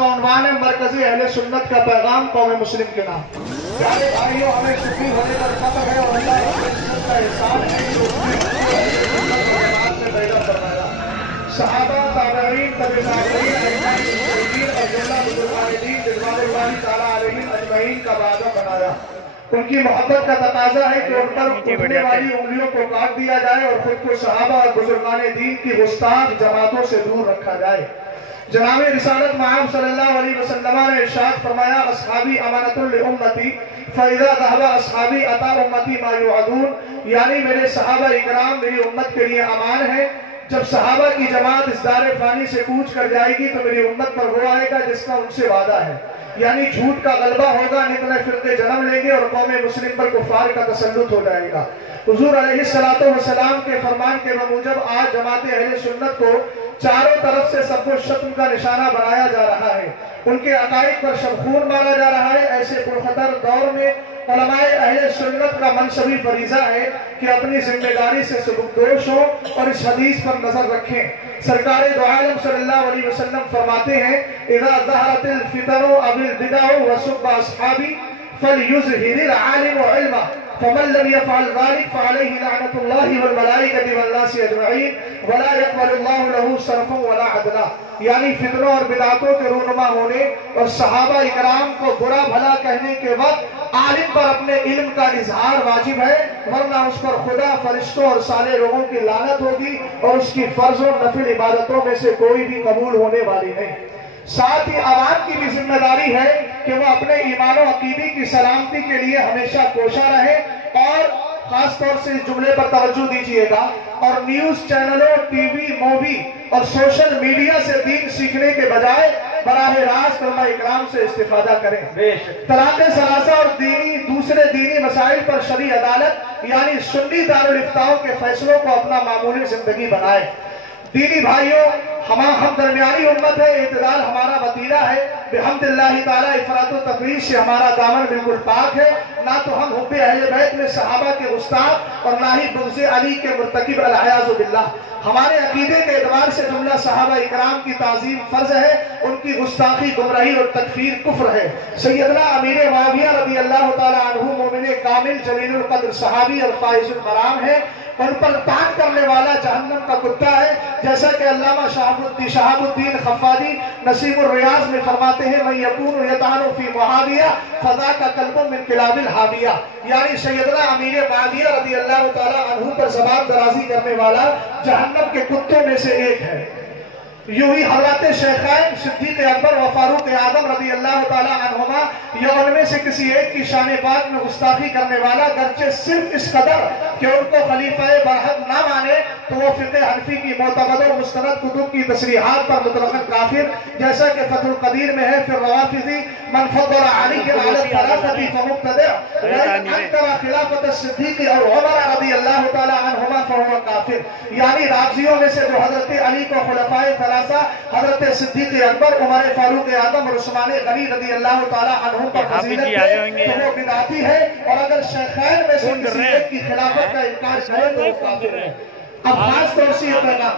کا عنوان ہے مرکزی اہل سنت کا پیغام قوم مسلم کے نام۔ پیارے بھائیوں، ہمیں شکری ہونے پر فخر ہے اور اللہ رب العزت کا احسان ہے کہ اس نے میں پیدا فرمایا۔ صحابہ، تابعین، تبع تابعین، ائمہ مجتہدین اور جملہ بزرگان دین رضوان اللہ تعالیٰ علیہم اجمعین کا وعدہ بنایا۔ ان کی محبت کا تقاضا ہے کہ ان پر اٹھنے والی انگلیوں کو کاٹ دیا جائے اور خود کو صحابہ اور بزرگان دین کی گستاخ جماعتوں سے دور رکھا جائے۔ جناب رسالت مآب صلی اللہ علیہ وسلم نے ارشاد فرمایا، اصحابی امانۃ لامتی فاذا ذهب اصحابی اتى امتی ما یوعدون، یعنی میرے صحابہ اکرام میری امت کے لیے امان ہے۔ جب صحابہ کی جماعت اس دار فانی سے کوچ کر جائے گی تو میری امت پر وہ آئے گا جس کا ان سے وعدہ ہے، یعنی جھوٹ کا غلبہ ہوگا، نتنے فرقے جنم لیں گے اور قوم مسلم پر کفار کا تسلط ہو جائے گا۔ حضور علیہ السلام کے فرمان کے بموجب آج جماعت اہل سنت کو چاروں طرف سے سب و شتم کا نشانہ بنایا جا رہا ہے، ان کے عقائد پر شبخون مارا جا رہا ہے۔ ایسے پرخطر دور میں علماء اہل سنت کا منصبی فریضہ ہے کہ اپنی ذمہ داری سے سبکدوش ہو اور اس حدیث پر نظر رکھیں۔ سرکار دو عالم صلی اللہ علیہ وسلم فرماتے ہیں، اذا ظہرت الفتن او البدع وسب اصحابی فلیظہر العالم علما فمن لم يفعل ذلك فعليه لعنة الله والملائكة والناس اجمعین ولا يقبل الله له صرفا ولا عدلا، یعنی فتنوں اور بدعتوں کے رونما ہونے اور صحابہ اکرام کو برا بھلا کہنے کے وقت عالم پر اپنے علم کا اظہار واجب ہے، ورنہ اس پر خدا، فرشتوں اور صالح لوگوں کی لعنت ہوگی اور اس کی فرض و نفل عبادتوں میں سے کوئی بھی قبول ہونے والی نہیں۔ ساتھ ہی عوام کی بھی ذمہ داری ہے کہ وہ اپنے ایمان و عقیدے کی سلامتی کے لیے ہمیشہ کوشاں رہے، اور خاص طور سے اس جملے پر توجہ دیجئے گا، اور نیوز چینلوں، ٹی وی، مووی اور سوشل میڈیا سے دین سیکھنے کے بجائے براہ راست علماء اکرام سے استفادہ کریں۔ طلاق ثلاثہ اور دوسرے دینی مسائل پر شرعی عدالت یعنی سنی دارالفتاؤں کے فیصلوں کو اپنا معمولی زندگی بنائیں۔ دینی بھائیوں، ہم درمیانی امت ہے، اعتدال ہمارا وطیرہ ہے، بحمد اللہ تعالیٰ افراط و تفریط سے ہمارا دامن بالکل پاک ہے، نہ تو ہم حب اہل بیت میں صحابہ کے گستاخ اور نہ ہی بغض علی کے مرتکب العیاذ باللہ۔ ہمارے عقیدے کے اعتبار سے جملہ صحابہ اکرام کی تعظیم فرض ہے، ان کی گستاخی گمراہی اور تکفیر کفر ہے۔ سیدنا امیر معاویہ رضی اللہ تعالیٰ عنہ مومن کامل جلیل القدر صحابی اور فائز المرام ہے، ان پر طعن کرنے والا جہنم کا کتا ہے، جیسا کہ علامہ شہاب الدین خفاجی نسیم الریاض میں فرماتے ہیں، من یکون یطعن فی معاویہ فذاک کلب من کلاب الحاویہ، یعنی سیدنا امیر معاویہ رضی اللہ تعالیٰ عنہ پر زبان درازی کرنے والا جہنم کے کتوں میں سے ایک ہے۔ یوں ہی حضرات شیخین صدیق اکبر و فاروق اعظم رضی اللہ تعالیٰ عنہما یا ان میں سے کسی ایک کی شان پاک میں گستاخی کرنے والا گرچہ صرف اس قدر کہ ان کو خلیفہ برحق نہ مانے تو وہ فقہ حنفی کی معتمد و مستند کتب کی تصریحات پر مطلقاً کافر، جیسا کہ فتح القدیر میں ہے، فی الروافض من فضل علی علی الثلاثۃ فمبتدع وان انکر خلافت الصدیق اور عمر رضی اللہ تعالیٰ عنہما فهو کافر، یعنی رافضیوں میں سے جو حضرت علی کو خلفائے حضرت صدیق اکبر، عمر فاروق اعظم اور عثمان غنی رضی اللہ تعالیٰ عنہ پر فضیلت ہے تو وہ بدعتی ہے، اور اگر شیخین میں سے کسی ایک کی خلافت کا انکار کرے تو وہ کافر ہے۔ اب خاص طور سے یہ پیغام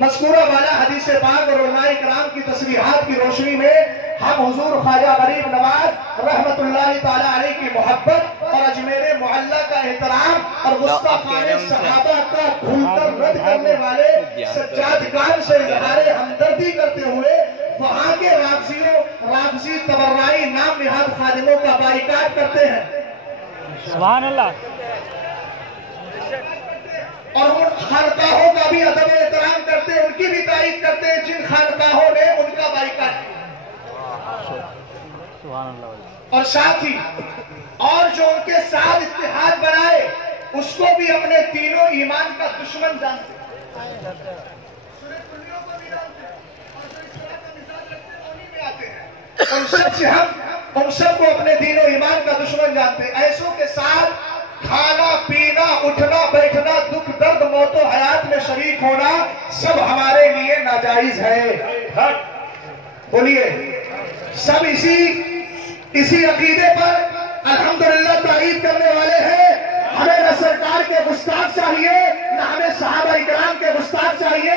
مذکورہ والا حدیث پاک اور علماء کرام کی تصریحات کی روشنی میں ہم حضور خواجہ غریب نواز رحمت اللہ تعالیٰ علیہ کی محبت اور اجمیر معلیٰ کا احترام اور مصطفیٰ صحابہ کا بھول کر رد کرنے والے سجاد گان سے اظہار ہمدردی کرتے ہوئے وہاں کے رافضی تبرعی نام نہاد خادموں کا بائیکاٹ کرتے ہیں۔ سبحان اللہ۔ اور ان خانقاہوں کا بھی ادب احترام کرتے ہیں، ان کی بھی تعریف کرتے ہیں جن خانقاہوں نے ان کا بائیکاٹ کیا، اور ساتھ ہی اور جو ان کے ساتھ اتحاد بنائے اس کو بھی اپنے تینوں ایمان کا دشمن جانتے ہیں، ان سب کو اپنے دین و ایمان کا دشمن جانتے ہیں۔ ایسوں کے ساتھ کھانا پینا اٹھنا بیٹھنا دکھ درد موت و حیات میں شریک ہونا سب ہمارے لیے ناجائز ہے۔ بولیے، سب اسی عقیدے پر الحمدللہ تعریف کرنے والے ہیں۔ ہمیں نہ سرکار کے گستاخ چاہیے نہ ہمیں صحابہ اکرام کے گستاخ چاہیے،